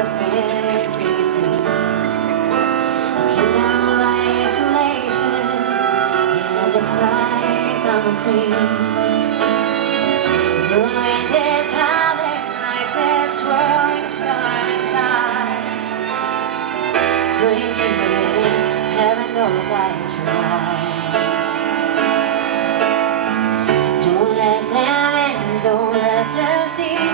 a pretty scene. A kingdom of isolation. It looks like I'm a queen. The wind is howling like this swirling storm inside. Couldn't keep it in, heaven knows I tried. Don't let them in, don't let them see.